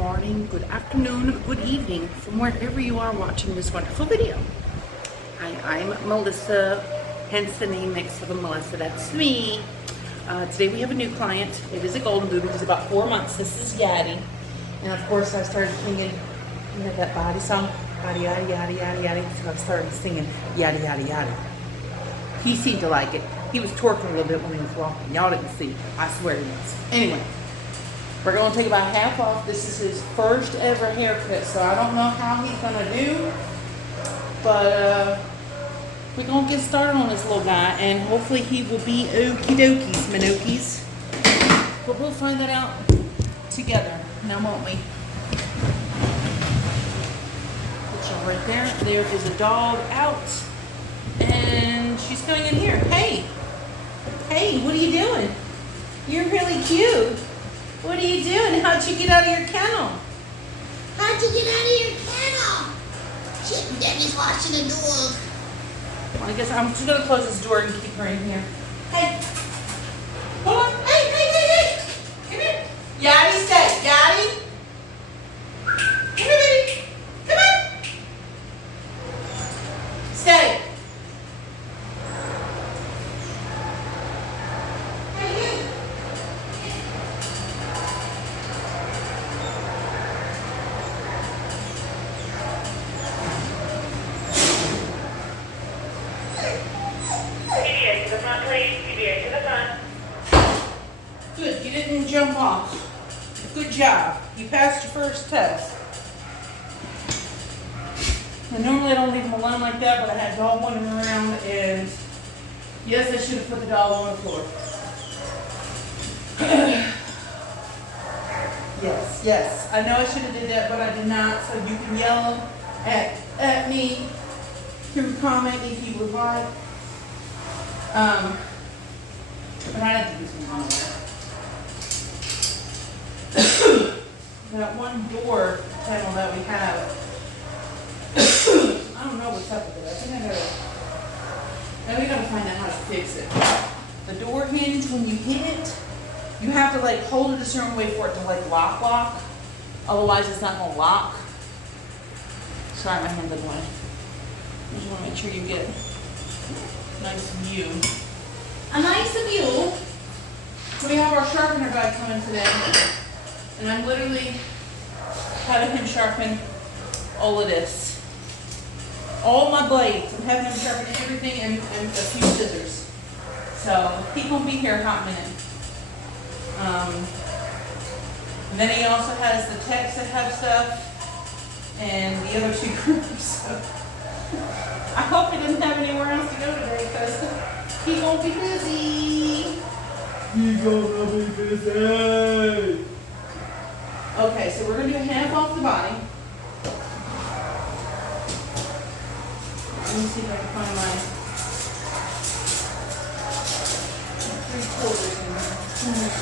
morning, good afternoon, good evening from wherever you are watching this wonderful video. Hi, I'm Melissa, hence the name next to the Melissa, that's me. Today we have a new client. It is a golden doodle. He's about 4 months. This is Yadi. And of course I started singing, you know that body song? Yadi yadi yadi yadi yadi. So I started singing yadi yadi yadi. He seemed to like it. He was twerking a little bit when he was walking. Y'all didn't see. I swear he was. Anyway. We're going to take about half off. This is his first ever haircut, so I don't know how he's going to do. But we're going to get started on this little guy, and hopefully he will be okie dokies, minokies. But we'll find that out together. Now, won't we? Put you right there. There is a dog out, and she's coming in here. Hey! Hey, what are you doing? You're really cute. What are you doing? How'd you get out of your kennel? How'd you get out of your kennel? Chip and Debbie's watching the dog. Well, I guess I'm just going to close this door and keep her in here. Hey. Hold on. Hey, hey, hey, hey. Come here. Yadi, stay. Yadi. Come here, baby. Come on. Stay. Good, you didn't jump off. Good job. You passed your first test. And normally I don't leave him alone like that, but I had a dog wandering around, and yes, I should have put the dog on the floor. Yes. I know I should have did that, but I did not, so you can yell at me through comment if you would like. But I had to do some on there. That one door panel that we have, I don't know what's up with it. I think we gotta find out how to fix it. The door hinge, when you hit it, you have to like hold it a certain way for it to like lock. Otherwise it's not gonna lock. Sorry, my hand didn't want it. I just wanna make sure you get a nice view. A nice view. We have our sharpener guy coming today. And I'm literally having him sharpen all of this. All my blades. I'm having him sharpen everything and a few scissors. So he won't be here a hot minute. Then he also has the techs that have stuff and the other two groups. So I hope he doesn't have anywhere else to go today because he won't be busy. He gonna be busy. Okay, so we're going to do half off the body. Let me see if I can find my 3/4 in there.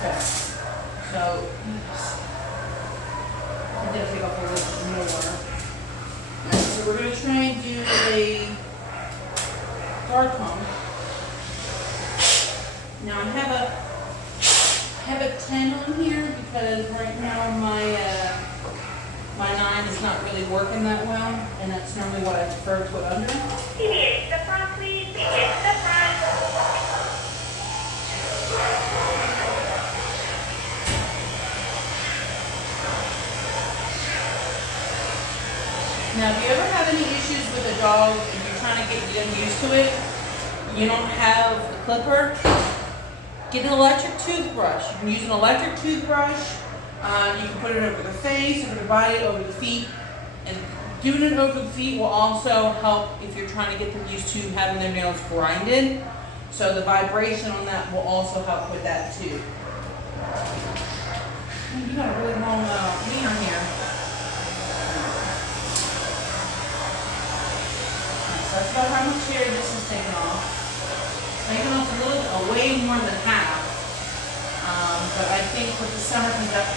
Okay, so I'm going to take off a little more. Alright, so we're going to try and do a guard comb. Now I have a 10 on here because right now my 9 is not really working that well, and that's normally what I prefer to put under. Deviate to the front, please. Deviate to the front. Now, if you ever have any issues with a dog, if you're trying to get them used to it, you don't have the clipper, get an electric toothbrush. You can use an electric toothbrush. You can put it over the face, over the body, over the feet. And doing it over the feet will also help if you're trying to get them used to having their nails grinded. So the vibration on that will also help with that too. You got a really long hair here. So that's about how much hair this is taking off. Taking off a little, way more than half. But I think with the summer comes up,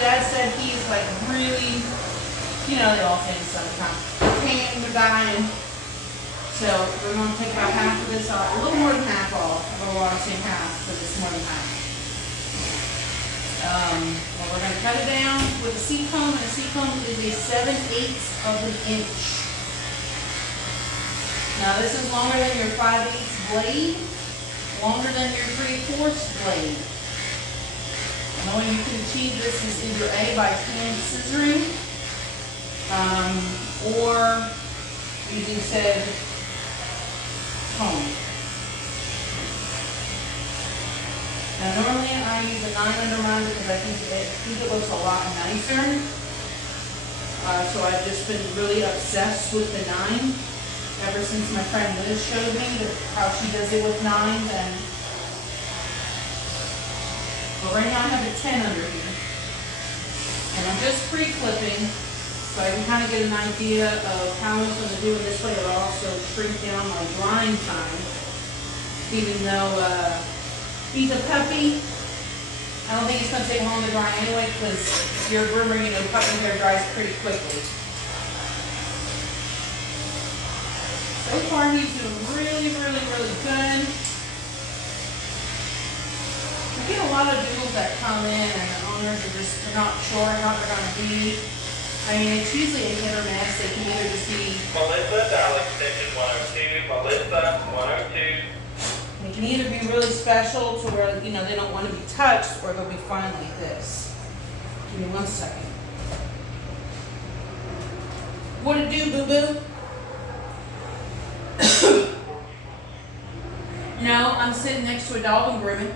Dad said he's like really, you know, they all say in summertime, tan, they're dying. So we're going to take about half of this off, a little more than half off, although I'm saying half because it's more than half. Well, we're going to cut it down with a seed comb, and a seed comb is a 7/8 of an inch. Now this is longer than your 5/8 blade, longer than your 3/4 blade. And the way you can achieve this is either A, by hand scissoring, or using said comb. Now normally I use a 9 under mine because I think it looks a lot nicer. So I've just been really obsessed with the 9 ever since my friend Liz showed me how she does it with 9s. And well, right now I have a 10 under here. And I'm just pre-clipping so I can kind of get an idea of how I'm going to do it this way. It'll also shrink down my drying time, even though he's a puppy. I don't think it's going to take long to dry anyway, because if you're a groomer, you know, puppy hair dries pretty quickly. So far, he's doing really, really, really good. I get a lot of doodles that come in, and the owners are just not sure how they're going to be. I mean, it's usually a hit or miss. They can either just be... Melissa, dial extension 102. Melissa, 102. They can either be really special to where, you know, they don't want to be touched, or they'll be fine like this. Give me 1 second. What it do, boo-boo? No, I'm sitting next to a dog and grooming.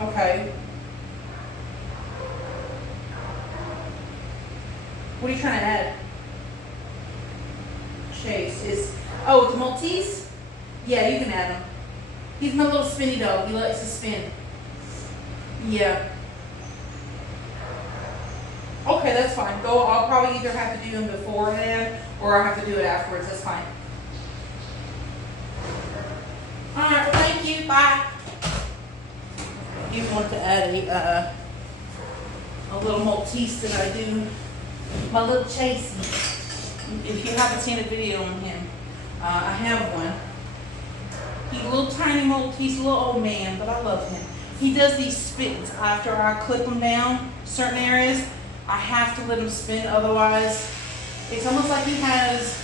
Okay. What are you trying to add? Chase is, oh, the Maltese? Yeah, you can add him. He's my little spinny dog. He likes to spin. Yeah. Okay, that's fine. Go. I'll probably either have to do him beforehand or I'll have to do it afterwards. That's fine. All right. Well, thank you. Bye. You want to add a little Maltese that I do. My little Chasey. If you haven't seen a video on him, I have one. He's a little tiny Maltese, a little old man, but I love him. He does these spins after I clip him down certain areas. I have to let him spin, otherwise it's almost like he has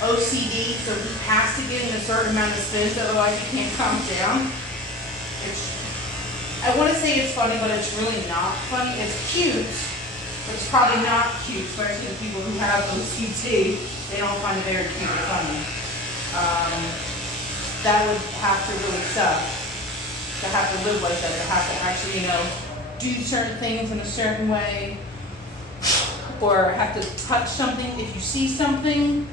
OCD, so he has to get in a certain amount of spins, otherwise he can't calm down. I want to say it's funny, but it's really not funny. It's cute. It's probably not cute, especially the people who have OCD. They don't find it very cute or funny. That would have to really suck to have to live like that, to have to actually, you know, do certain things in a certain way, or have to touch something. If you see something,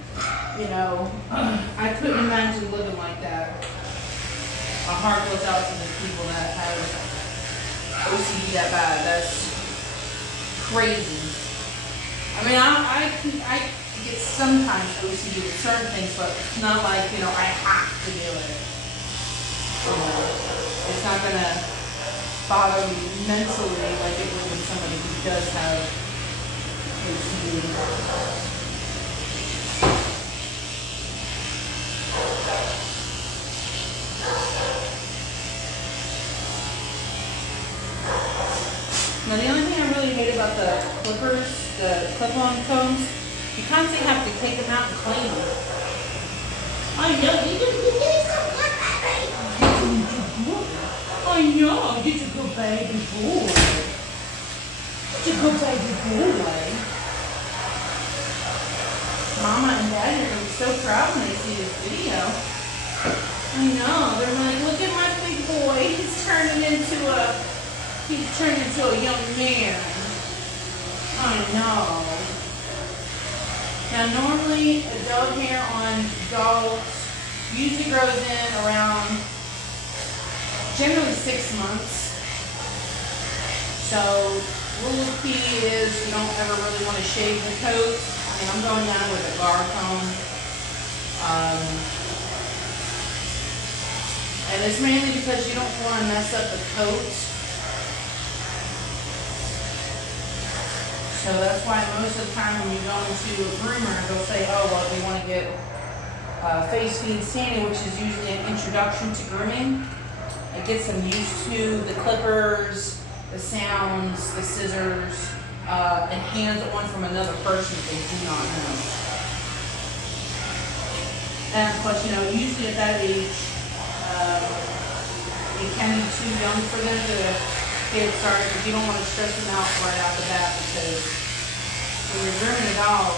you know, I couldn't imagine living like that. My heart goes out to the people that have OCD that bad. That's crazy. I mean, I get sometimes OCD with certain things, but it's not like, you know, I have to do it. You know, it's not gonna bother me mentally like it would with somebody who does have OCD. Now the only thing I really hate about the clippers, the clip-on combs, you constantly have to take them out and clean them. I know, you just need some good baby. I know, you're a good baby boy. You're a good baby boy. Mama and Daddy are going to be so proud when they see this video. I know, they're like, look at my big boy. He's turning into a young man. I know. Now normally adult hair on dogs usually grows in around generally 6 months. So rule of key is you don't ever really want to shave the coat. I mean, I'm going down with a guard comb. And it's mainly because you don't want to mess up the coat. So that's why most of the time when you go into a groomer, they'll say, oh, well, we want to get face feed standing, which is usually an introduction to grooming. It gets them used to the clippers, the sounds, the scissors, and hands-on from another person that they do not know. And of course, you know, usually at that age, it can be too young for them to get started, because you don't want to stress them out right out the bat, because when you're grooming a dog,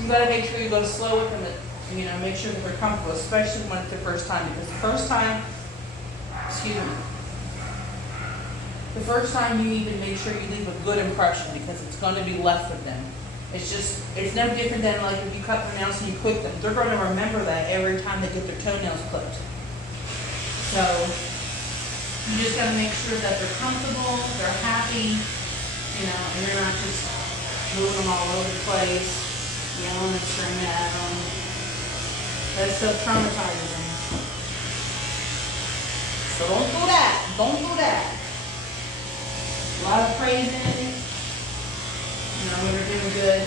you gotta make sure you go slow with them, and, you know, make sure that they're comfortable, especially when it's their first time, because the first time, the first time you need to make sure you leave a good impression, because it's gonna be left with them. It's no different than like if you cut their nails and you clip them. They're gonna remember that every time they get their toenails clipped. So, you just gotta make sure that they're comfortable, they're happy, you know, and you're not just moving them all over the place, yelling and screaming at them. That stuff traumatizes them. So don't do that. Don't do that. A lot of praising. You know, when you're doing good.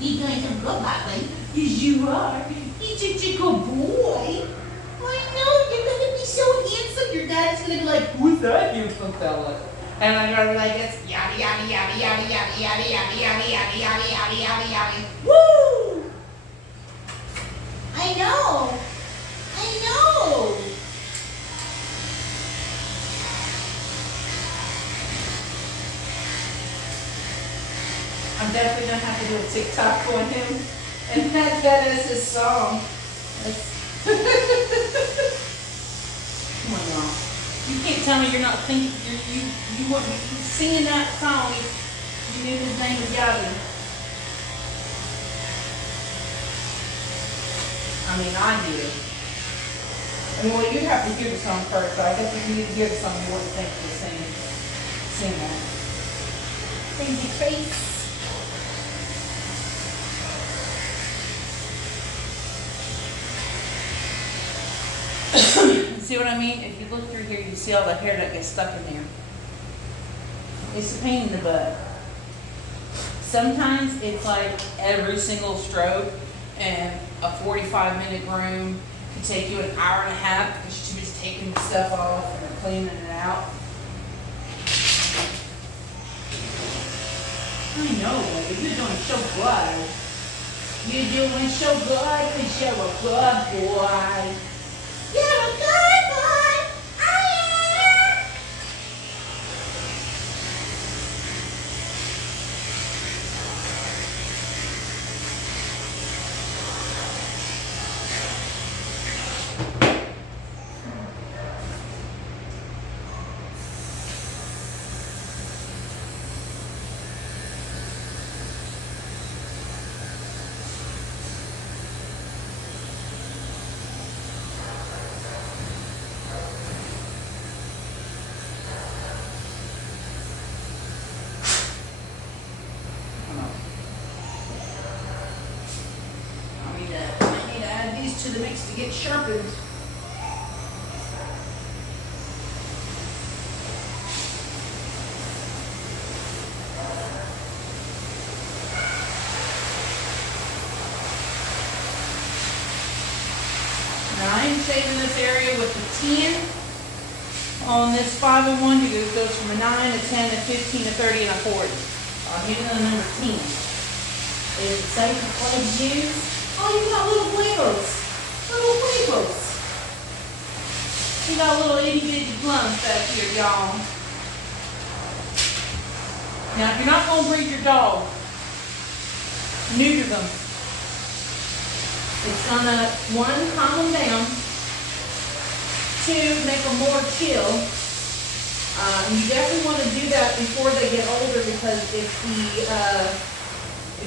You're doing some good, Bobby. Yes, you are. You're such a good boy. I know, you're gonna be so handsome. Your dad's gonna be like, Who's that handsome fella? And I'm gonna be like, it's yada yada yada yada yada yada yada yada yada yada yada yada yada. woo! I know. I know. I'm definitely gonna have to do a TikTok on him and have that as his song. Come on, y'all. You can't tell me you're not thinking. You weren't singing that song. You knew his name was Yadi. I mean, I did. I mean, well, you'd have to hear the song first, but I guess if you need to hear the song, you wouldn't think to sing that. Crazy face. See what I mean? If you look through here, you see all the hair that gets stuck in there. It's a pain in the butt. Sometimes it's like every single stroke, and a 45-minute groom can take you an hour and a half because you're just taking the stuff off and cleaning it out. I know, baby. You're doing so good. You're doing so good because you're a good boy. You're a good boy. I am. I need to add these to the mix to get sharpened. Now I'm shaving this area with the 10 on this 5-in-1 because it goes from a 9 to 10 to 15 to 30 and a 40. I'm using the number 10. Is it safe to play use? Oh, you got little wiggles. Little wiggles. You got little itty bitty plums back here, y'all. Now, if you're not going to breed your dog, neuter them. It's going to, 1, calm them down. 2, make them more chill. You definitely want to do that before they get older, because if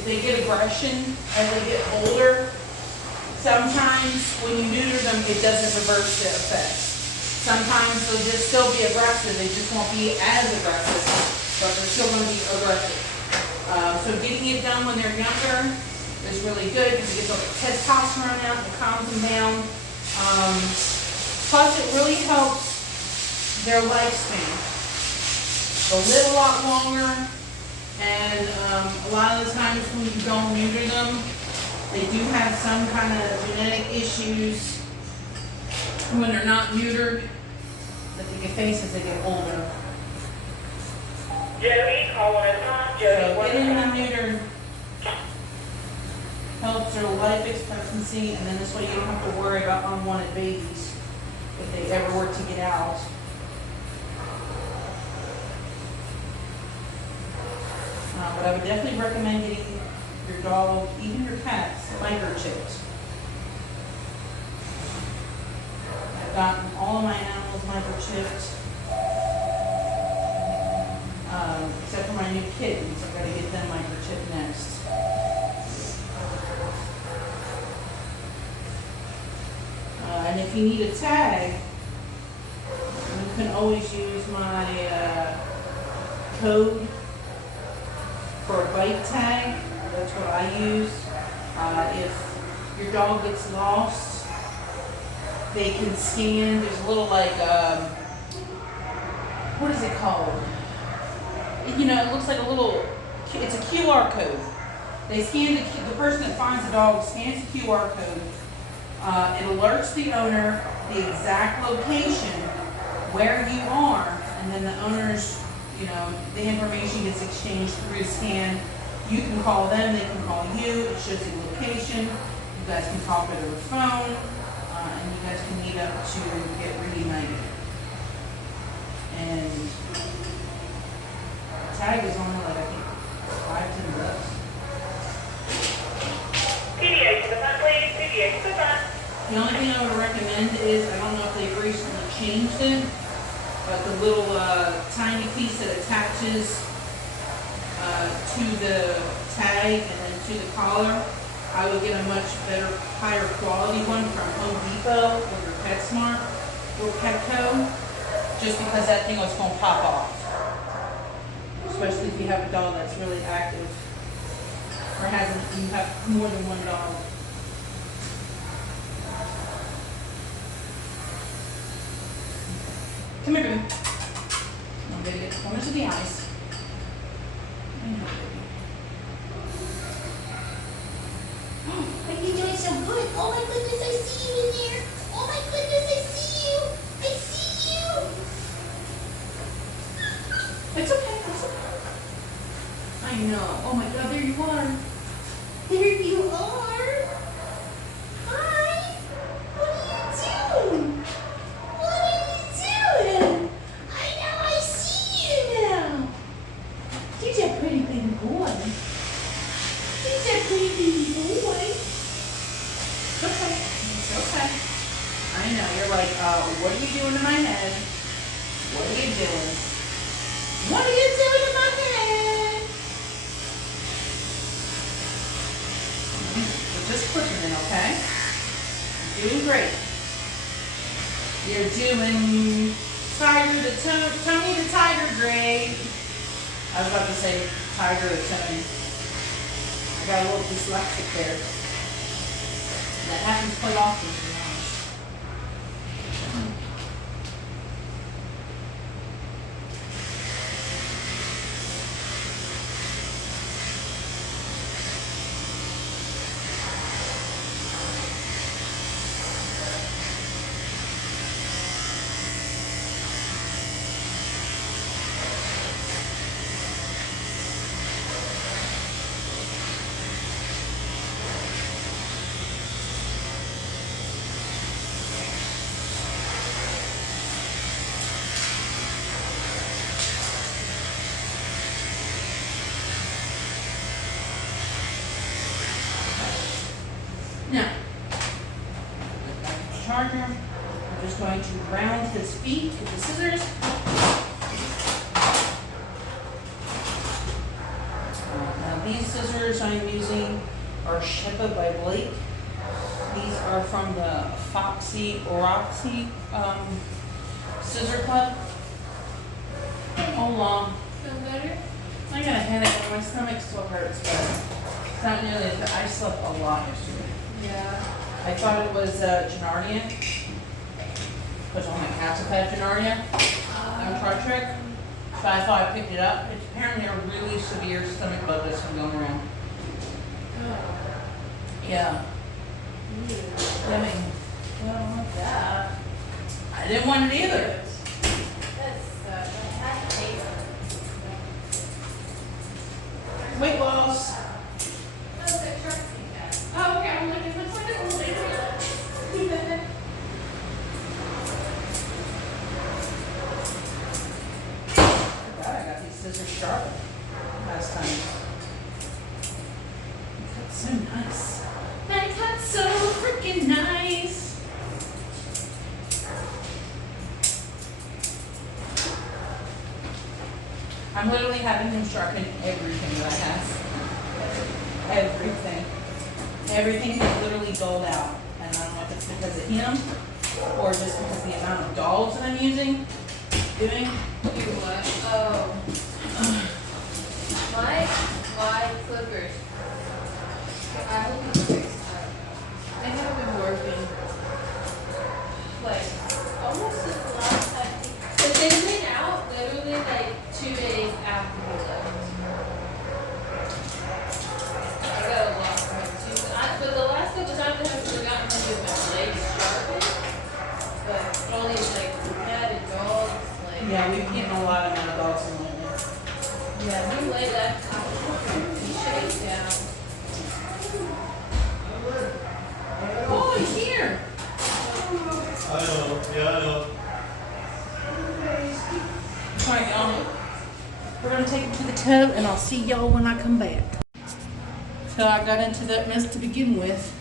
they get aggression as they get older, sometimes when you neuter them, it doesn't reverse the effect. Sometimes they'll just still be aggressive. They just won't be as aggressive, but they're still going to be aggressive. So getting it done when they're younger is really good because it gets all the testosterone out, it calms them down. Plus, it really helps their lifespan. They'll live a lot longer, and a lot of the times when you don't neuter them, They do have some kind of genetic issues when they're not neutered that they get face as they get older. Jody, call 105. So Jody, getting them 105. neutered helps their life expectancy, and then this way you don't have to worry about unwanted babies if they ever were to get out. But I would definitely recommend getting your dog, even your cats, microchipped. I've gotten all of my animals microchipped, except for my new kittens. I've got to get them microchipped next. And if you need a tag, you can always use my code for a bite tag. That's what I use. If your dog gets lost, they can scan. There's a little like, what is it called? You know, it looks like a little, it's a QR code. They scan the person that finds the dog scans the QR code. It alerts the owner the exact location where you are, and then the owner's, you know, the information gets exchanged through the scan. You can call them, they can call you. It shows you the location. You guys can talk over the phone, and you guys can meet up to get reunited. And the tag is only like, I think, $5-10. PDA to the front, please. PDA to the front. The only thing I would recommend is, I don't know if they've recently changed it, but the little tiny piece that attaches to the tag and then to the collar, I would get a much better, higher quality one from Home Depot or your PetSmart or Petco, just because that thing was going to pop off. Especially if you have a dog that's really active or you have more than one dog. Come here, baby. I'm gonna get the corners of the eyes. But you're doing so good. Oh my goodness, I see you in there. Oh my goodness, I see you. I see you. It's okay. It's okay. I know. Oh my God, there you are. There you are. Hi. What are you doing? What are you doing? I know, I see you now. You're a pretty baby boy. You're a pretty baby boy. It's okay. It's okay. I know. You're like, what are you doing in my head? What are you doing? What are you doing in my head? We're just pushing it, okay? You're doing great. You're doing Tony the Tiger grade. I was about to say Tiger or Tony. I got a little dyslexic there. That happens quite often, to be honest. Now, back to the charger. I'm just going to round his feet with the scissors. Now these scissors I'm using are Shepa by Blake. These are from the Foxy Roxy scissor club. Hold on. Feel better? I got a headache and my stomach still hurts, but it's not nearly as bad. I slept a lot yesterday. Yeah. I thought it was Giardia, because all my cats have had Giardia on Trick, but I thought I picked it up. It's apparently a really severe stomach bug that's been going around. Oh. Yeah. Yummy. I don't want that. I didn't want it either. Weight loss. Oh, okay. I'm looking for something later. God, I got these scissors sharp last time. That's so nice. That cut's so freaking nice. I'm literally having him sharpen everything that I have. Everything. Everything is literally dulled out. And I don't know if it's because of him or just because of the amount of dolls that I'm doing. Do what? Oh. My clippers. I will be fixed. They have been working. Like, almost since the last time. But they went out literally like 2 days after we left. I got a lot from it too. But the last couple times I haven't forgotten to get my legs sharpened. But all these like matted dogs, like. Yeah, we've eaten a lot of mad dogs in lately. Yeah, we lay that out. He shakes down. Oh, he's here. I know, yeah, I know. Sorry, y'all. We're gonna take it to the tub and I'll see y'all when I come back. So I got into that mess to begin with.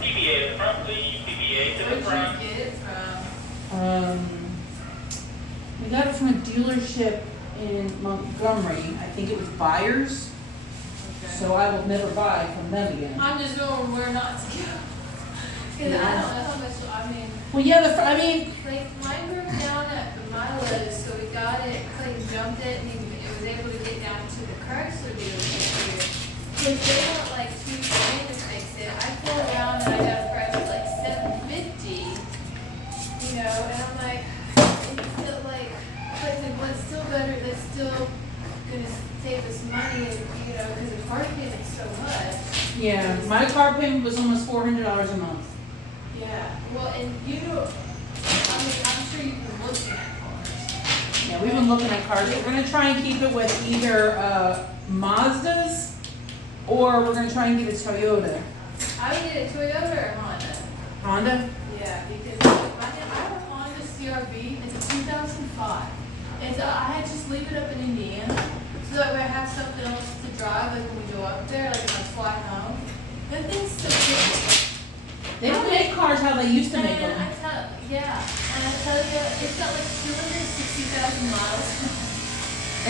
PBA to the front, please. PBA to the Where'd front. you get it from? We got it from a dealership in Montgomery. I think it was Buyers. Okay. So I will never buy from them again. I'm just going where not to go. Cause I don't know how much, I mean, Well, yeah, I mean, like mine broke down at the Milo's, so we got it, Clayton jumped it, and it was able to get down to the Chrysler dealership here. Cause they want like $2,000 to fix it. I pulled around and I got a price of like $750, you know, and I'm like, it's still like, but what's still better, that's still gonna save us money, you know, cause the car payment's so much. yeah, my car payment was almost $400 a month. Yeah, well, and you know, I mean, I'm sure you've been looking at cars. Yeah, we've been looking at cars. We're gonna try and keep it with either Mazdas or we're gonna try and get a Toyota. I would get a Toyota or a Honda. Honda? Yeah, because I have a Honda CRV. It's a 2005. And so I just leave it up in Indiana so that way I have something else to drive, like when we go up there, like if I fly home. That thing's so good. They don't make cars how they used to make And them. I tell you, it's got like 260,000 miles.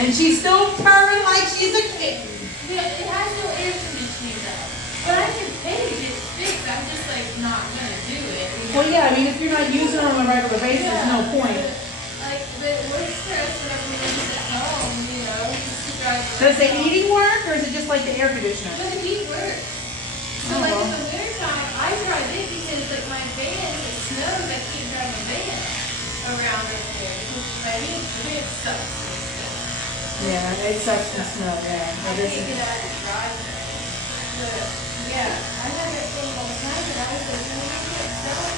And she's still purring like she's a kitten. Yeah, it has no air conditioning though. But I can pay to get it fixed. I'm just like not gonna do it. You know? Well, yeah, I mean, if you're not using it on a regular basis, there's no point. Like, but we're stressed whenever we leave it at home, you know, just to drive. Does the around. heating work or is it just like the air conditioner? But the heat works. So Oh, like well. in the wintertime, I drive it because like my van, if it snows, I can't drive my van around up there because my van sucks. Yeah, it sucks in snow, yeah. I That can't is- get out of the driveway. But yeah, I have that thing all the time, and I was like, you know, I can't sell it.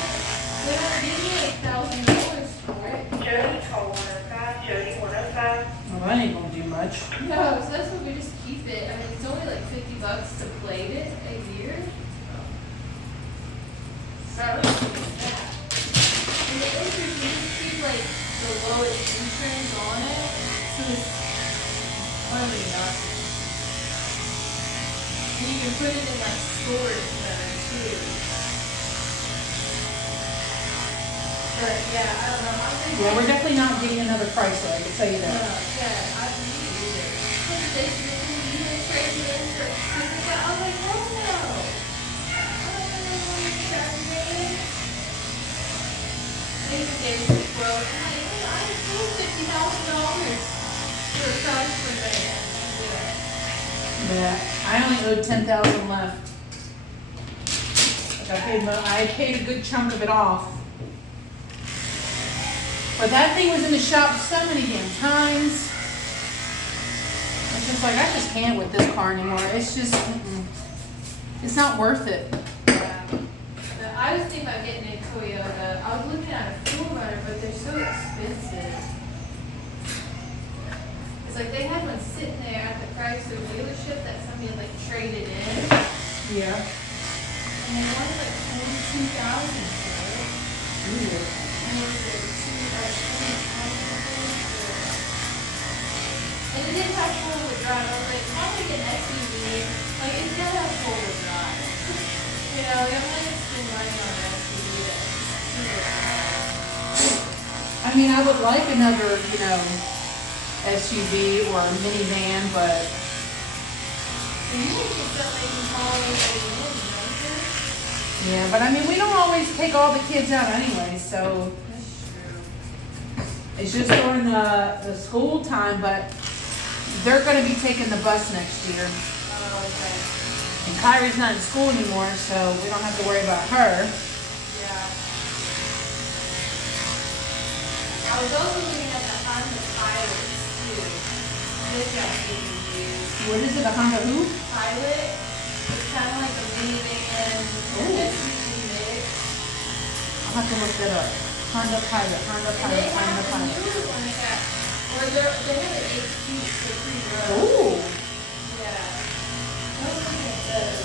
They don't give me $8,000 for it. Jody, call 105, Jody 105. Well, that ain't gonna do much. No, so that's why we just keep it. I mean, it's only like $50 to plate it a year. So I would keep that. And the interest, you just keep like the lowest insurance on it. So it's only nothing. And you can put it in like storage mode too. But yeah, I don't know. I'm thinking. Yeah, we're definitely not getting another Chrysler, I can tell you No, that. yeah, I need to do that. They should even trade it in for I was like, oh no. I don't want to trade it in. They even gave me a quote. I'm like, I just paid $50,000 for a Chrysler van. Yeah, I only owed 10,000 left. Like I paid a good chunk of it off. But that thing was in the shop so many damn times. It's just like, I just can't with this car anymore. It's just, It's not worth it. Yeah. I was thinking about getting a Toyota. I was looking at a 4Runner, but they're so expensive. It's like they had one sitting there at the Chrysler dealership that somebody had like traded in, Yeah. and they wanted like 22,000 for it. And it was like 20,000. And it didn't have four-wheel drive. I was like, if I like an SUV, like it's gotta have four-wheel drive. You know, I'm not gonna spend money on an SUV that's I mean, I would like another, you know, SUV or minivan, but so you make it something you can call anybody in, don't you? yeah, but I mean, we don't always take all the kids out anyway, so That's true. it's just during the school time, but they're gonna be taking the bus next year. Oh, okay. And Kyrie's not in school anymore, so we don't have to worry about her. Yeah. I was also looking at the Honda Pilots too. This got being used. What is it, a Honda who? Pilot. It's kind of like a minivan SUV mix. I'll have to look that up. Honda Pilot, Honda And Pilot, they have Honda a Pilot. newer one that got, or they have an 8 seats for 3 rows. Ooh. Yeah. I was looking at those.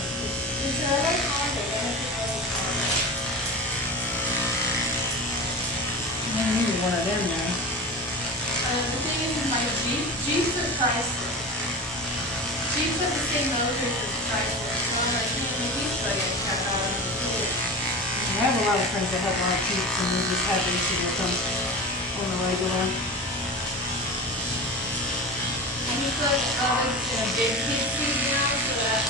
It's I like Honda. They have the old Honda. I need one of them now. The thing is, my Jeeps are Chrysler. Jeeps have the same motors as Chrysler. So I'm like, maybe should I get a $10 on the tool? I have a lot of friends that have a lot of Jeeps and we just have issues with them on the regular. And he's like, it's in a big kid seat now, so that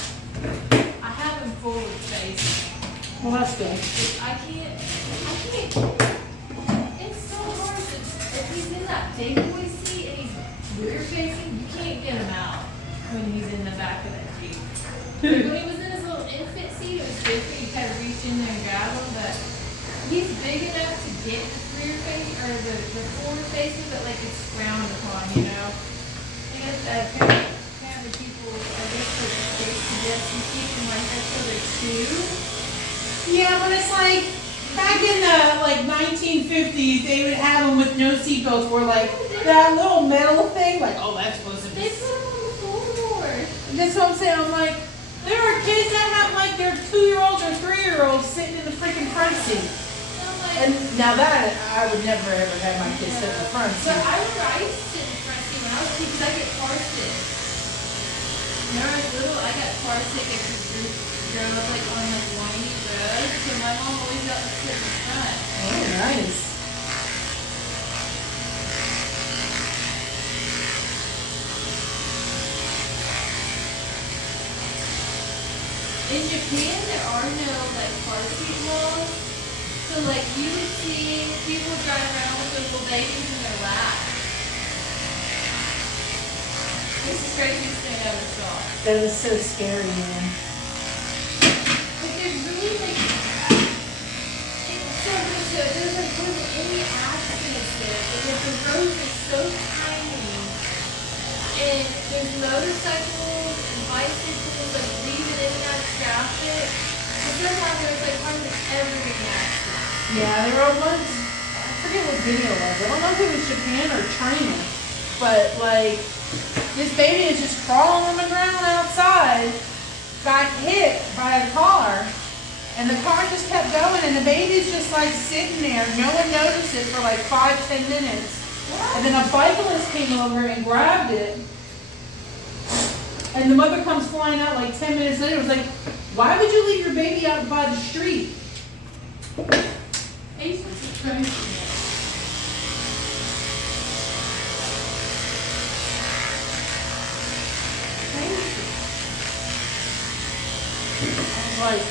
I have him forward facing. Well, that's good. I can't, it's so hard to, if he's in that big boy seat and he's rear facing, you can't get him out when he's in the back of that Jeep. Like when he was in his little infant seat, it was different, you kind of reach in there and grab him, but he's big enough to get the rear facing, or the forward facing, but like it's frowned upon, you know? I guess apparently people, I guess they suggest you keep them like that so they're two. Yeah, but it's like back in the like 1950s, they would have them with no seatbelts, where like that little metal thing, like that's supposed to They be. put them on the floor. That's what I'm saying. I'm like, there are kids that have like their 2-year-olds or 3-year-olds sitting in the freaking front seat. And I'm like, And now that I would never ever have my kids sit in the front but seat. I remember I used to sit in the front seat when I was a kid because I get car sick. When I was little, I got car sick if we drove up like on like windy road. So my mom always got to sit in the front. Oh, nice. In Japan, there are no like car seat laws. So like you would see people drive around with their little babies in their lap. It's the craziest thing I ever saw. That is so scary, man. Like there's really like it's so good to there's like wasn't any accidents there because the roads are so tiny and there's motorcycles and bicycles like weaving in and out of traffic. But sometimes there's like hardly ever an accident. Yeah, there were ones, I forget what video it was. I don't know if it was Japan or China, but like this baby is just crawling on the ground outside, got hit by a car, and the car just kept going, and the baby's just like sitting there. No one noticed it for like 5-10 minutes. And then a bicyclist came over and grabbed it. And the mother comes flying out like 10 minutes later. It was like, why would you leave your baby out by the street? Asians are crazy. I was like,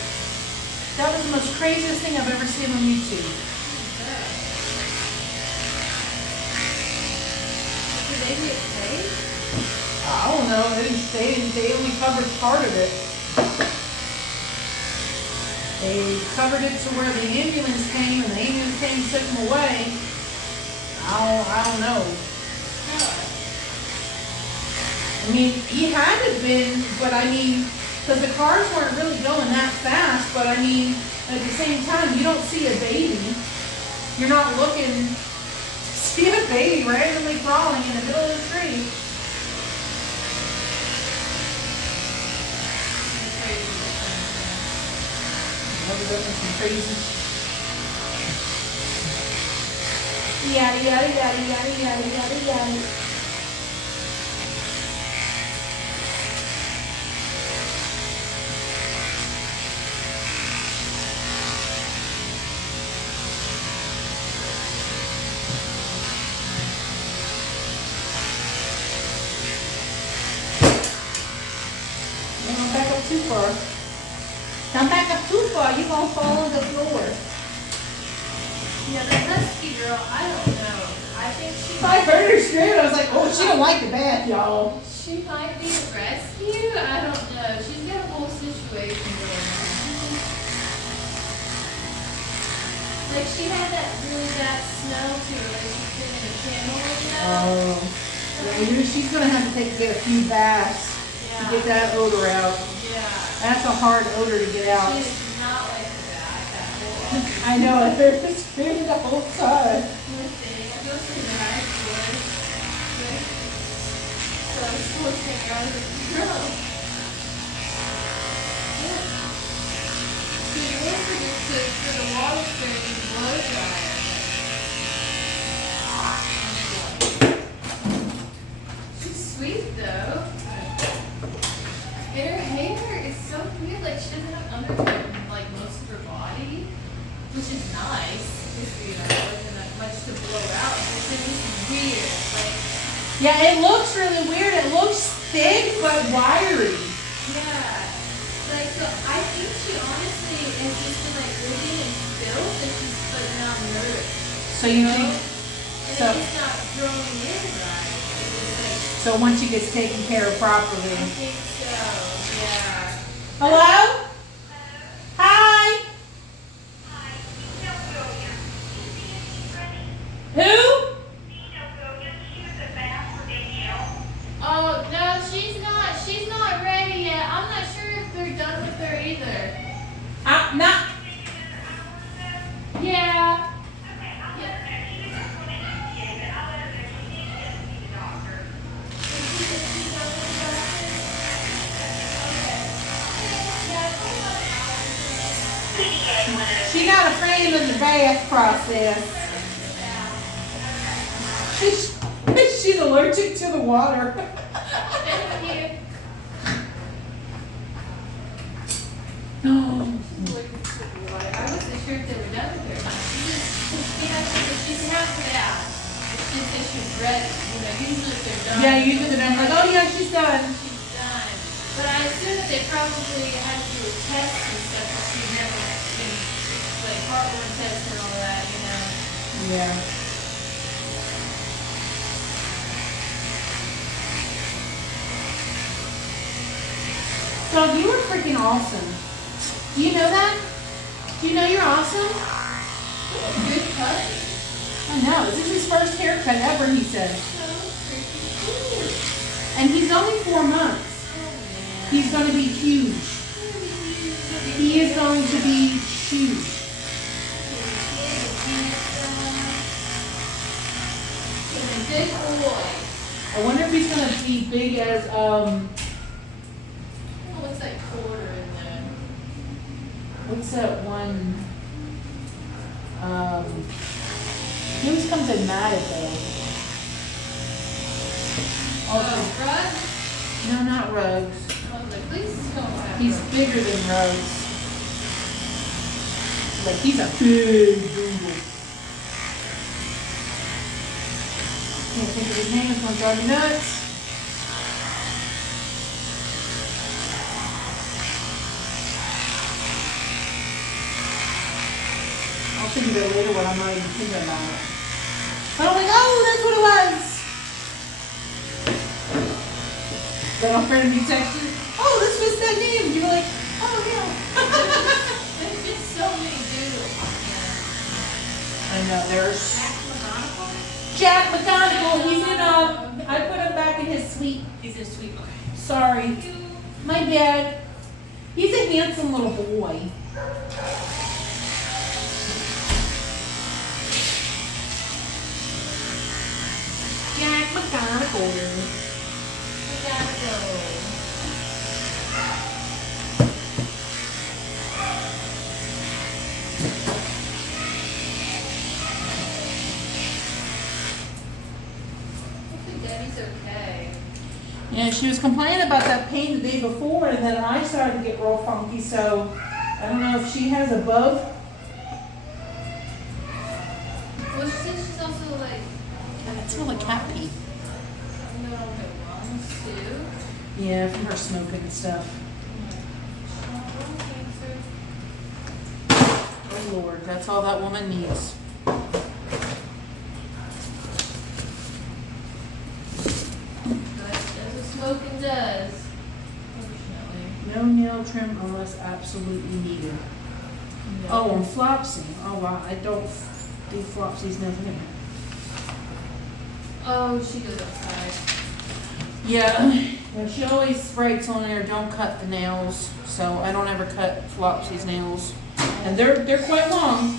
that was the most craziest thing I've ever seen on YouTube. Did they get paid? I don't know. They only covered part of it. They covered it to where the ambulance came, and the ambulance came and took him away. I don't know. I mean, he had to have been, but I mean, Because the cars weren't really going that fast, but I mean, at the same time, you don't see a baby. You're not looking to see a baby randomly crawling in the middle of the street. Crazy. Yada yada yada yada yada yada yada. Don't back up too far. Don't back up too far, you're gonna fall on the floor. Yeah, that husky girl, I don't know. I think she I heard her scream, I was like, oh, she don't like the bath, y'all. She might be a rescue. I don't know. She's got a whole situation going on. Like she had that really bad smell to her, like she's been in a kennel, you know? Yeah, she's gonna have to get a few baths to get that odor out. Yeah. That's a hard odor to get out. She is not like that whole I know, I heard her screaming the whole time. thing. I go through the high school. So I was forcing her out of the girl. So you went for the water spray and blow dryer. She's sweet though. And her hair is so weird, like she doesn't have underhair in like most of her body, which is nice. You know, there wasn't that much to blow out. It's just weird, like. Yeah, it looks really weird. It looks thick but wiry. Yeah. Like, so I think she honestly has just been like living in filth and she's like not nourished. So you know? think, And so- it's just not growing in right. It's just like, so once she gets taken care of properly. I think so, yeah. Hello? Hi? Who? Oh, no, she's not ready yet. I'm not sure if they're done with her either. Not. Yeah. She got a friend in the bath process. She's allergic to the water. Thank you. No. I wasn't sure if they were done with her. She's half it out. It's just that she's ready. You know, usually if they're done. Yeah, usually they're like, oh yeah, she's done. She's done. But I assume that they probably had to do a test and stuff because she never been, like, heartworm test and all that, you know. Yeah. Dog, you are freaking awesome. Do you know that? Do you know you're awesome? Good cut. I know. This is his first haircut ever, he said. So freaking cute. And he's only 4 months. He's going to be huge. He is going to be huge. Big boy. I wonder if he's going to be big as, What's that quarter in there? what's that one, he always comes in matted though. Oh, Rugs? No, not Rugs. I was like, please don't have He's Rugs. bigger than Rugs. Like, he's a big doodle. Can't think of his name, it's gonna drive me nuts. I'll think of it later when I'm not even thinking about it. But I'm like, oh, that's what it was. Then I'll friend me text you, oh, this was that name. You're like, oh, yeah. There's just so many doodles. I know, there's Jack McGonagall? Jack McGonagall. He's in, I put him back in his suite. He's in sweet. Okay. Sorry. My bad. He's a handsome little boy. Jack McGonagall. We gotta go. Hopefully Debbie's okay. Yeah, she was complaining about that pain the day before, and then I started to get real funky, so I don't know if she has a bug. Well, she said she's also like. It's really cat pee. No, her lungs too. Yeah, from her smoking and stuff. Lung cancer. Oh Lord, that's all that woman needs. That's what smoking does. Unfortunately. No nail trim unless absolutely needed. Oh, and Flopsy. Oh, wow, I don't do Flopsy's nails anymore. Oh, she goes outside. Yeah, she always writes on there, don't cut the nails, so I don't ever cut Flopsy's nails. And they're quite long.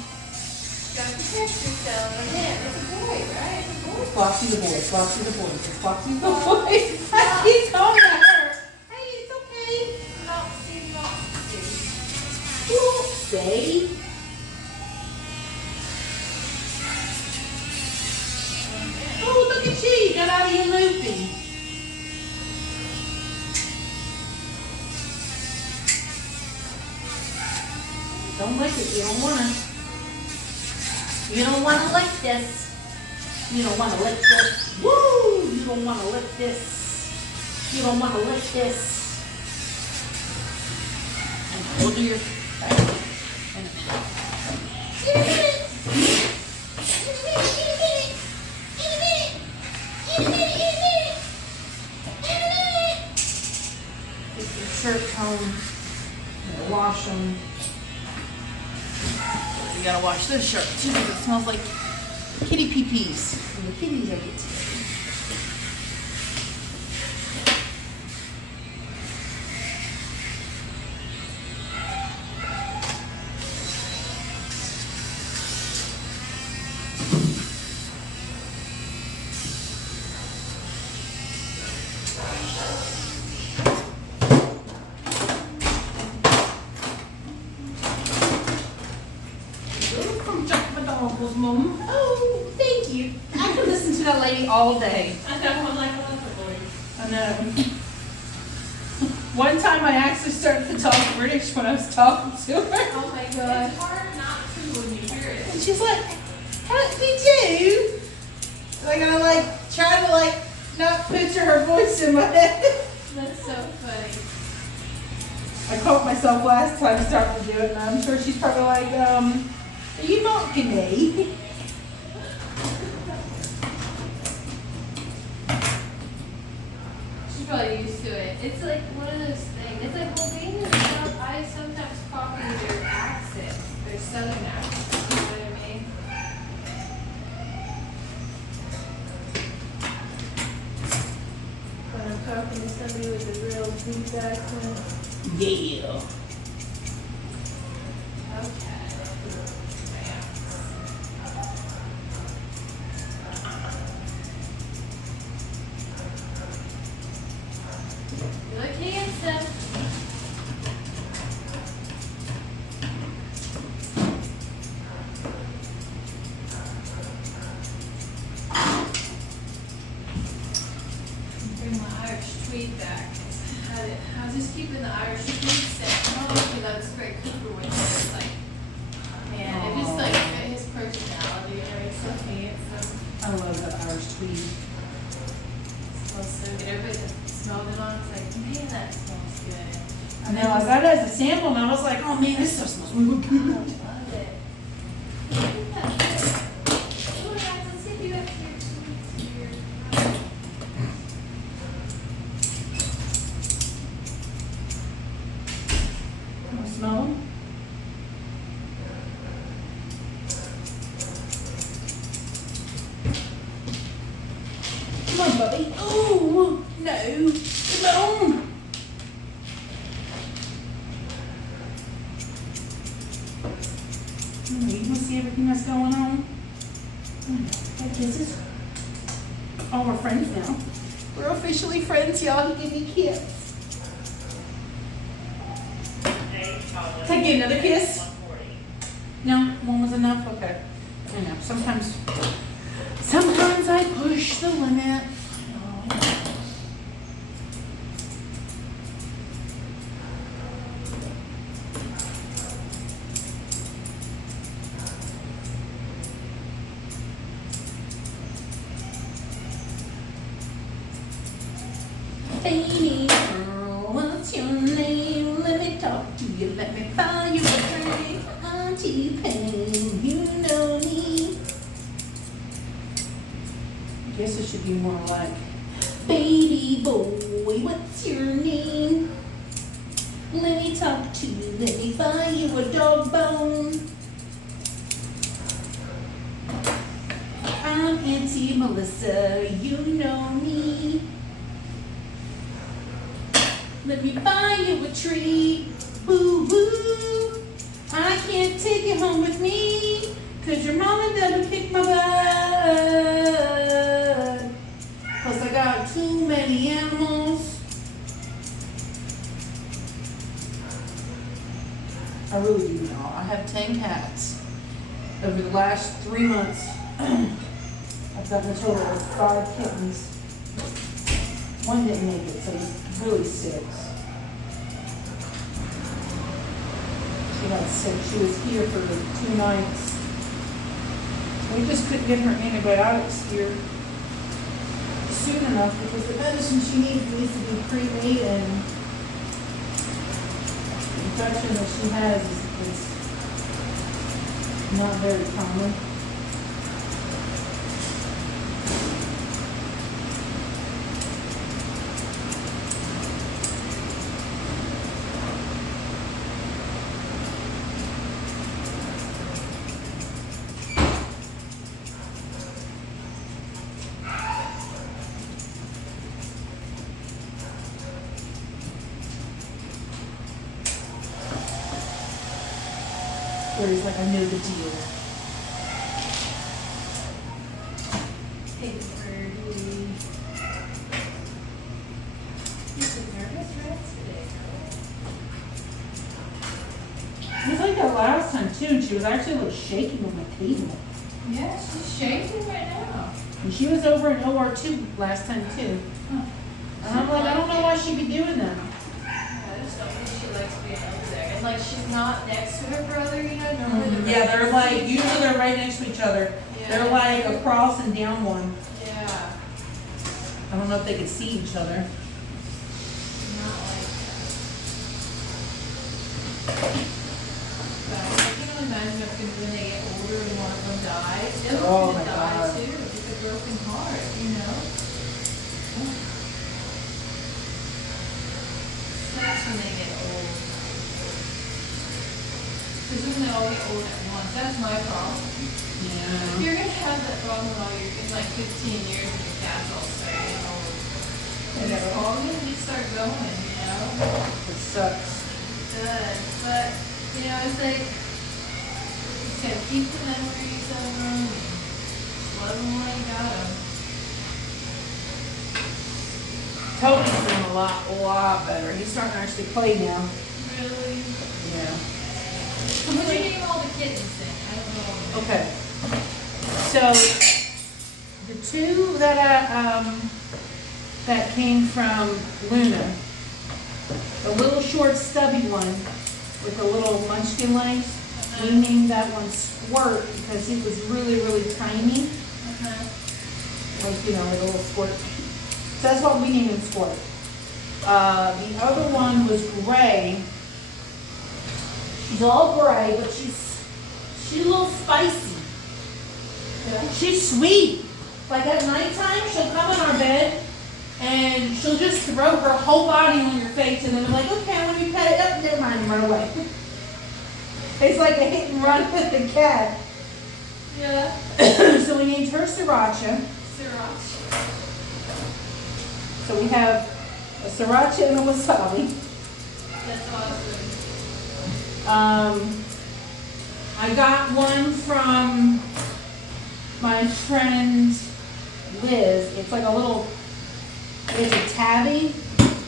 Gotta protect yourself. Man, it's a boy, right? It's a boy. Flopsy the boy, Flopsy the boy, it's Flopsy the boy. I keep calling her. Hey, it's okay. Flopsy, Flopsy. Flopsy. Oh, look at you, you got out of your loopy. Don't lick it, you don't wanna. You don't wanna lick this. You don't wanna lick this. Woo! You don't wanna lick this. You don't wanna lick this. And we'll do your back in a minute. Get your shirts home. Wash them. You gotta wash this shirt too because it smells like kitty pee-pees. And the kitties are get together. From Jack McDonald's, Mom. Oh, thank you. I could listen to that lady all day. I know, I'm like, I love her voice. I know. One time I actually started to talk British when I was talking to her. Oh my god. It's hard not to when you hear it. And she's like, how did you do? Like, I try to not picture her voice in my head. That's so funny. I caught myself last time starting to do it, and I'm sure she's probably like, are you mocking me? She's probably used to it. It's like one of those things. It's like, well, being in the South, I sometimes copy their accent, their southern accent. You know what I mean? When I'm talking to somebody with a real deep accent. Yeah. Okay. You look handsome. Bring my Irish tweed back. I was just keeping the Irish tweed set. I don't know if you know, it's Greg Cooper with it. It's like, man, it just like fit his personality. You know, he's so handsome. I love that Irish tweed. Smells so good. Everybody that smelled it on, it's like, man, that smells good. I know, I got it as a sample, and I was like, oh man, this stuff smells really I good. love it. Look at that. Oh, guys, let's see if you have your tweeds here. Want to smell them? Come on, Bubby. Oh, no. Come on. You want to see everything that's going on? Got kisses. Oh, we're friends now. We're officially friends, y'all. He gave me a kiss. Can I get another kiss? No, one was enough? Okay. I know. Sometimes I push the limit. Baby girl, what's your name? Let me talk to you. Let me buy you a drink. Auntie Payne, you know me. I guess it should be more like, baby boy, what's your name? Let me talk to you. Let me buy you a dog bone. I'm Auntie Melissa, you know me. Let me buy you a treat, boo boo. I can't take you home with me, 'cause your mom and dad would kick my butt. Plus I got too many animals. I really do, y'all. I have 10 cats. Over the last 3 months, I've gotten a total of 5 kittens. One didn't make it, so he's really 6. She got sick. She was here for 2 nights. We just couldn't get her antibiotics here soon enough because the medicine she needs to be pre-made, and the infection that she has is not very common. Where he's like, I know the deal. Hey, Birdie. He's a nervous wreck today, It was like that last time too, and she was actually like shaking on the table. girl. Yeah, she's shaking right now. And she was over in OR2 last time too. And I'm like, I don't know why she'd be doing that. I just don't think she likes being over there. And like, she's not next to her brother, you know, normally they're Yeah, they're like, usually they're right next to each other. Yeah. They're like across and down one. Yeah, I don't know if they could see each other. not like that. But I can imagine if when they get older and one of them dies, they're Oh gonna my die God. too. It's a broken heart, you know? That's when they get old. Because when they all get old at once, that's my problem. Yeah. You're gonna have that problem while you're in like 15 years and your cats all start getting old. And it's all gonna be start going, you know? It sucks. It does. But, you know, it's like, you just gotta keep the memories of them and just love them while you got them. Toby's doing a lot better. He's starting to actually play now. Really? Yeah. So what'd you name all the kittens then? I don't know. Okay. So the 2 that that came from Luna, the little short stubby one with the little munchkin legs, we named that one Squirt because he was really, really tiny. Like, you know, like a little squirt. So that's what we named him, Squirt. The other one was Gray. She's all gray, but she's a little spicy. She's sweet. Like at nighttime, she'll come in our bed and she'll just throw her whole body on your face, and then I'm like, okay, let me pet it up, never mind, and run away. It's like a hit and run with the cat. Yeah. So we named her Sriracha. Sriracha. So we have a Sriracha and a Wasabi. That's awesome. I got one from my friend Liz. It's like a little, it's a tabby,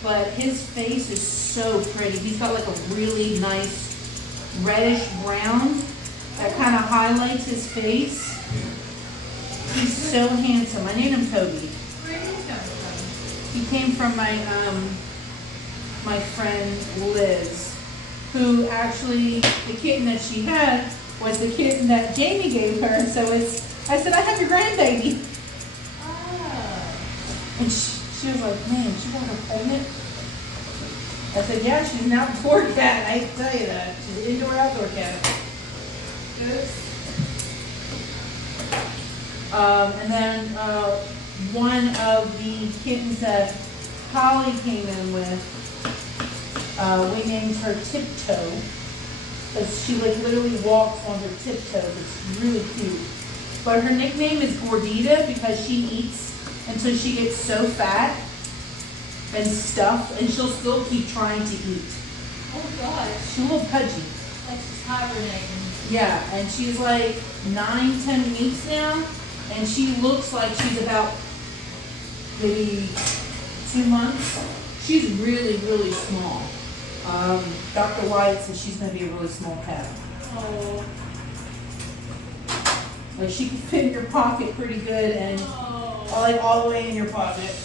but his face is so pretty. He's got like a really nice reddish brown that kind of highlights his face. He's so handsome. I named him Toby. Where did he come from? He came from my friend Liz, who actually, the kitten that she had was the kitten that Jamie gave her. So I said, I have your grandbaby. Oh. And she was like, man, she got her pregnant? I said, yeah, she's an outdoor cat. I can tell you that. She's an indoor-outdoor cat. Goose. And then one of the kittens that Holly came in with, we named her Tiptoe, because she like literally walks on her tiptoes. It's really cute. But her nickname is Gordita because she eats until she gets so fat and stuffed, and she'll still keep trying to eat. Oh God. She's a little pudgy. Like she's hibernating. Yeah, and she's like 9-10 weeks now, and she looks like she's about maybe 2 months. She's really, really small. Dr. Wyatt says she's going to be a really small cat. Oh. Like she can fit in your pocket pretty good, and like all the way in your pocket.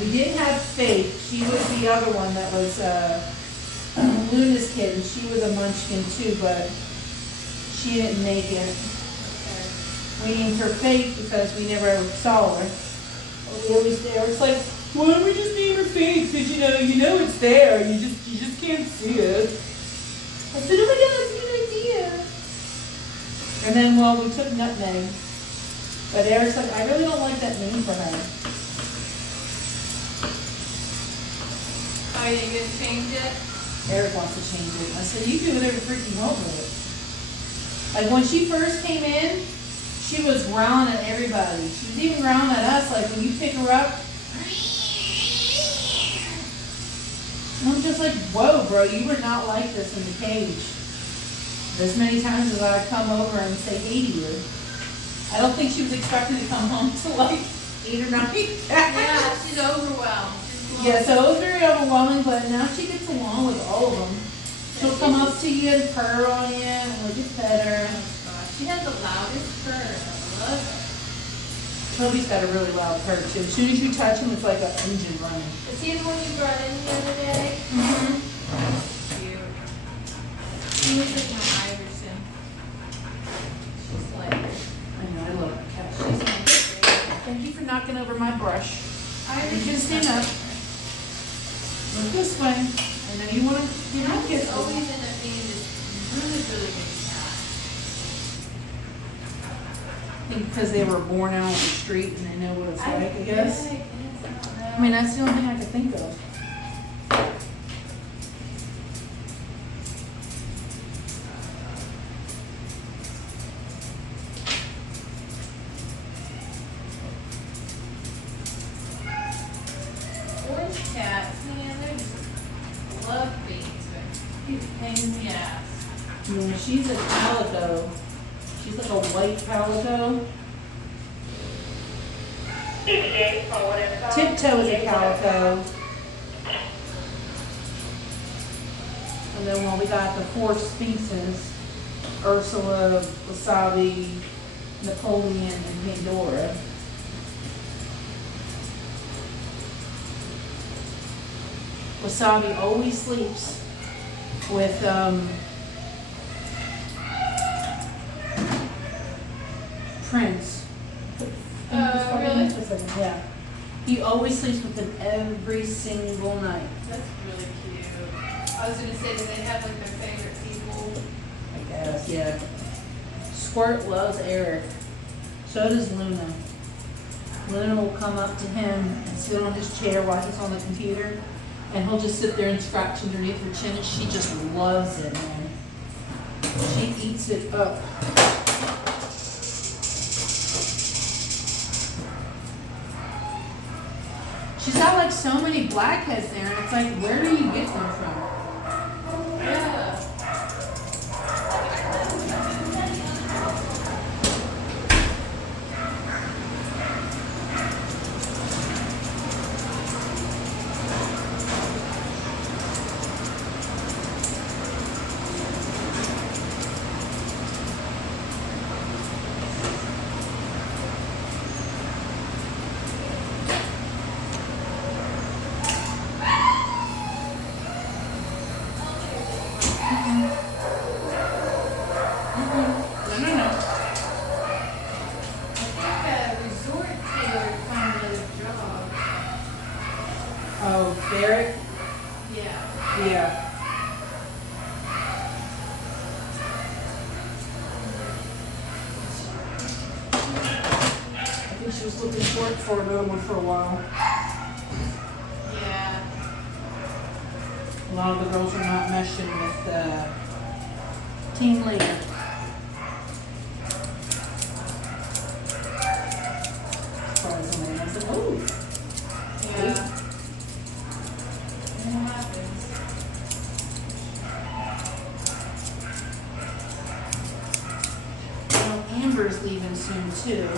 We did have Faith. She was the other one that was Luna's kid, and she was a munchkin too, but she didn't make it. We named her Faith because we never ever saw her. We always there. It's like, why don't we just name her Faith? Because you know it's there. You just can't see it. I said, oh my God, that's a good idea. And then, well, we took Nutmeg. But Eric's like, I really don't like that name for her. Oh, you didn't change it? Eric wants to change it. I said, you do whatever freaking you want with it. Like when she first came in, she was growling at everybody. She was even growling at us, like when you pick her up. And I'm just like, whoa, bro, you were not like this in the cage. As many times as I come over and say hey to you. I don't think she was expecting to come home to like 8 or 9 cats. Yeah, she's overwhelmed. Yeah, so it was very overwhelming, but now she gets along with all of them. She'll come up to you and purr on you and let you pet her. She has the loudest purr. I love it. Toby's got a really loud purr too. As soon as you touch him, it's like an engine running. Is he the one you brought in the other day? Mm-hmm. Cute. He was like my Iverson. She's like, I know, I love that cat. she's my favorite. Thank you for knocking over my brush. You can Iverson. stand up. Look this way. I know you want to give me a Cats kiss. always end up being this really, really good cat. I think because they were born out on the street and they know what it's like, I guess. I don't know. I mean, that's the only thing I could think of. Orange cats, man, they just love beans, but he's a pain in the ass. Yeah, she's a calico. She's like a white calico. Tiptoe is a calico. And then when we got the 4 sphinxes, Ursula, Wasabi, Napoleon, and Pandora. Wasabi always sleeps with Prince. Really? Yeah. He always sleeps with him every single night. That's really cute. I was gonna say, do they have like their favorite people? I guess, yeah. Squirt loves Eric. So does Luna. Luna will come up to him and sit on his chair while he's on the computer, and he'll just sit there and scratch underneath her chin, and she just loves it, man. She eats it up. She's got like so many blackheads there, and it's like, where do you get them from? Yeah. No, no, no. I think Resort Taylor found another job. Oh, Barrett? Yeah. Yeah. I think she was looking for another one for a while. Yeah. A lot of the girls are not meshing with the team leader. Surprisingly, I said, oh. Yeah. And what happens? Well, Amber's leaving soon too.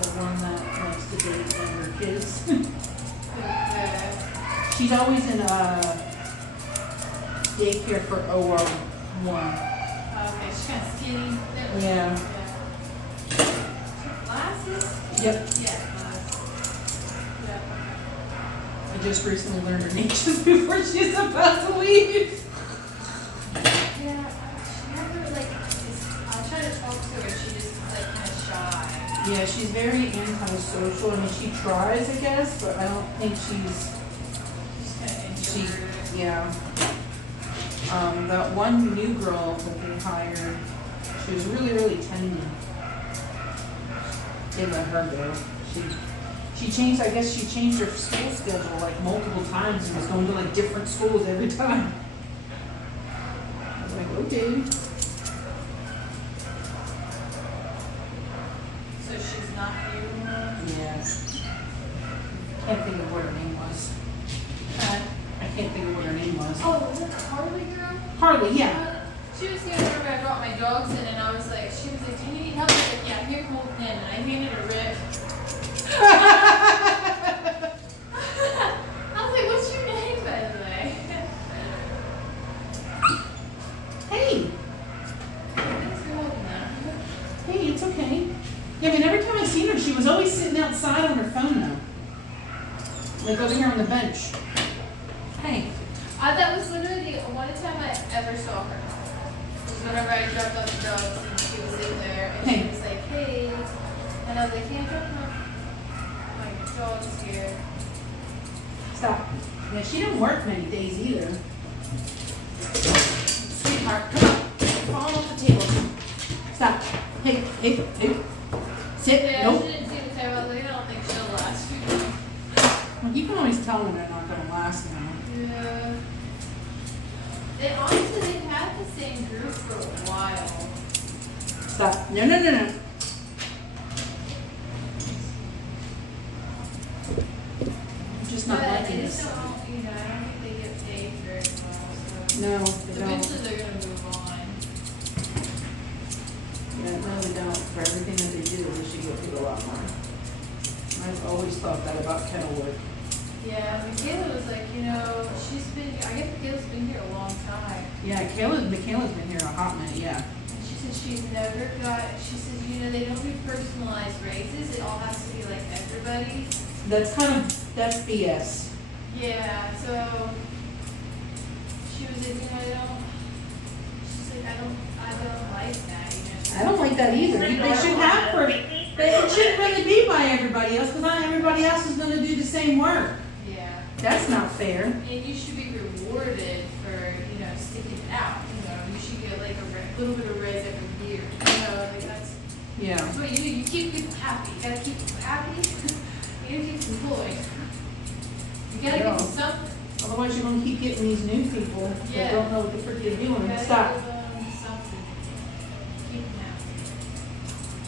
The one that likes to date younger kids. Okay. She's always in daycare for OR1. Okay, she's kind of skinny. Yeah. Glasses? Yep. Yeah, glasses. Yeah. I just recently learned her name just before she's about to leave. Yeah, she never like. I try to talk to her. She just is like kind of shy. Yeah, she's very antisocial. I mean, she tries, I guess, but I don't think she's. She's kind of She, introverted. yeah. That one new girl that they hired, she was really, really tiny. They let her go. She changed, I guess she changed her school schedule like multiple times and was going to like different schools every time. I was like, okay. So she's not here anymore? Yes. Can't think of what her name was. I can't think of what her name was. Oh, was it the Harley girl? Harley, yeah. She was here whenever I brought my dogs in, and I was like, she was like, do you need help? I was like, yeah, here, hold in. And I handed her Rick. I was like, what's your name, by the way? Hey, Thanks for holding that. hey, it's okay. Yeah, I mean, every time I seen her, she was always sitting outside on her phone now. Like over here on the bench. Hey. That was literally the only time I ever saw her. Was whenever I dropped off the dogs and she was in there and Hey. she was like, hey. And I was like, can't drop my dogs here. Stop. Yeah, she didn't work many days either. Sweetheart, come on. Fall off the table. Stop. Hey, hey, hey. Sit. Yeah, Nope. she didn't see the table. I was like, I don't think she'll last. Well, you can always tell when they're not going to last now. Yeah. They honestly, they've had the same group for a while. Stop. No, no, no, no. I'm just not But liking they this. just don't, you know, I don't think they get paid very well. So No, they don't. eventually they're gonna move on. Yeah, no, they don't. For everything that they do, they should get paid a lot more. I've always thought that about Kenilworth. Yeah, Michaela was like, you know, she's been, I guess Michaela's been here a long time. Yeah, Michaela's been here a hot minute, yeah. And she said she's never got, she says, you know, they don't do personalized raises. It all has to be like everybody. That's BS. Yeah, so she was like, you know, she's like, I don't like that, you know. I don't like that either. They should have it shouldn't really be by everybody else, because not everybody else is gonna do the same work. Yeah. That's not fair. And you should be rewarded for, you know, sticking it out. You know, you should get like a little bit of raise every year. You know, like that's Yeah. what you do. You keep people happy. You gotta keep people happy. You gotta keep them employed. You gotta give them something. Otherwise, you're gonna keep getting these new people that Yeah. don't know what the frick they're You doing. gotta Stop. give them something. Keep them happy.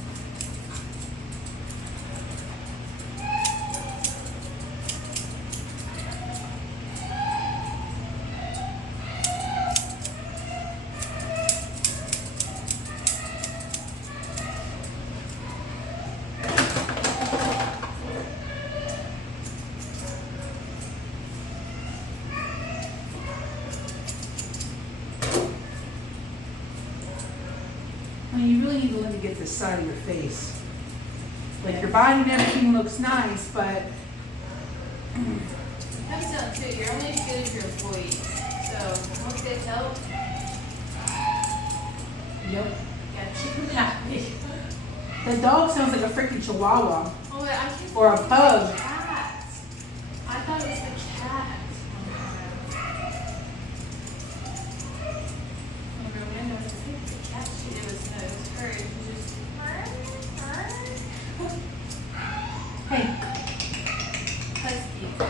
I mean, you really need to let me get this side of your face. Like your body and everything looks nice, but Comes down to it, you're only as good as your employees. So once they help, Yep. gotta keep them happy. The dog sounds like a freaking chihuahua. Oh, I keep Or a thinking pug. it's the cat. I thought it was the cat. Oh, Miranda was like, the cat. It was her. It was just. Hey, Husky. I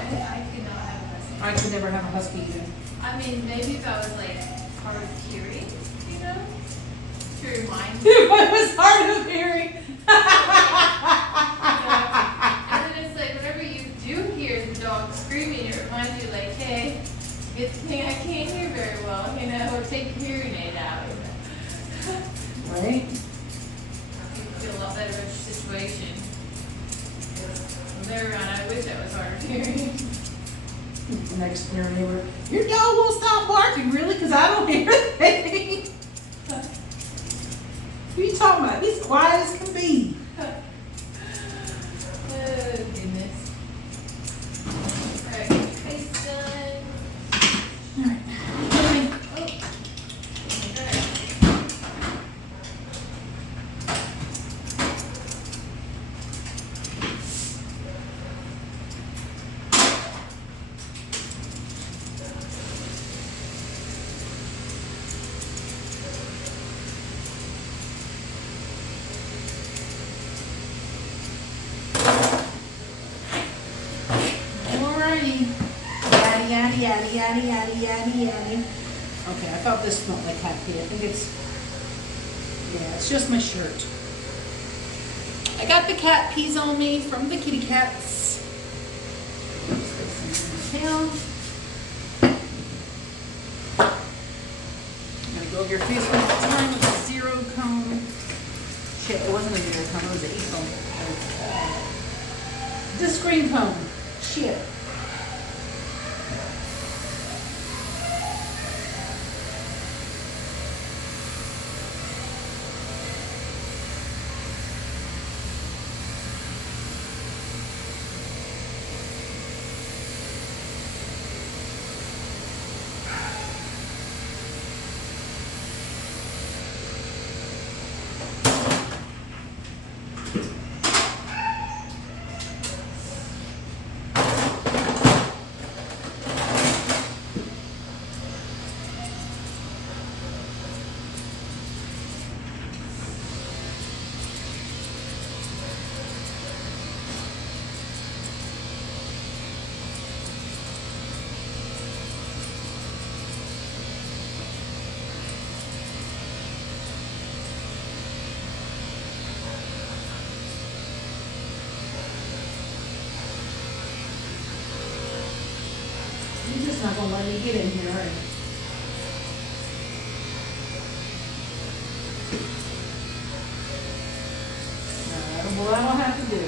could not have a husky. I could never have a husky either. I mean, maybe if I was like hard of hearing, you know, to remind me. If I was hard of hearing. And then it's like whenever you do hear the dog screaming, it reminds you like, hey, good thing I can't hear very well, you know, or take your hearing aid out. Right? You feel a lot better about your situation. From there on, I wish I was hard of hearing. Next door neighbor, your dog won't stop barking, really? Because I don't hear anything. What are you talking about? He's quiet as can be. Oh, goodness. Alright, face done. All right. Oh. Okay. Alrighty. Yaddy, yaddy, yaddy, yaddy, yaddy, yaddy, yaddy. Okay, I thought this smelled like cat pee. I think it's just my shirt. I got the cat peas on me from the kitty cats. Just put some in the tail. I'm gonna go over your face one more time with a 0 comb. Shit, it wasn't a 0 comb, it was an 8 comb. This green comb. Shit. You're just not gonna let me get in here, are you? No, well, I don't have to do.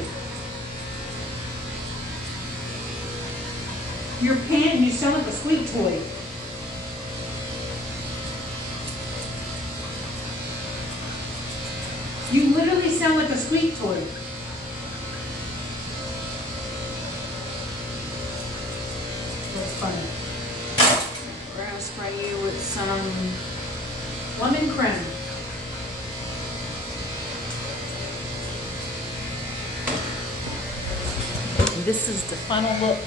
You're panting, you sound like a squeak toy. You literally sound like a squeak toy. That's funny. We're gonna spray you with some lemon creme. And this is the final look.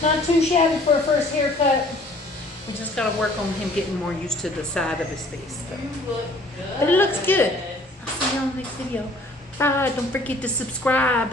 Not too shabby for a first haircut. We just gotta work on him getting more used to the side of his face. You look good. But it looks good. I'll see you on the next video. Bye. Don't forget to subscribe.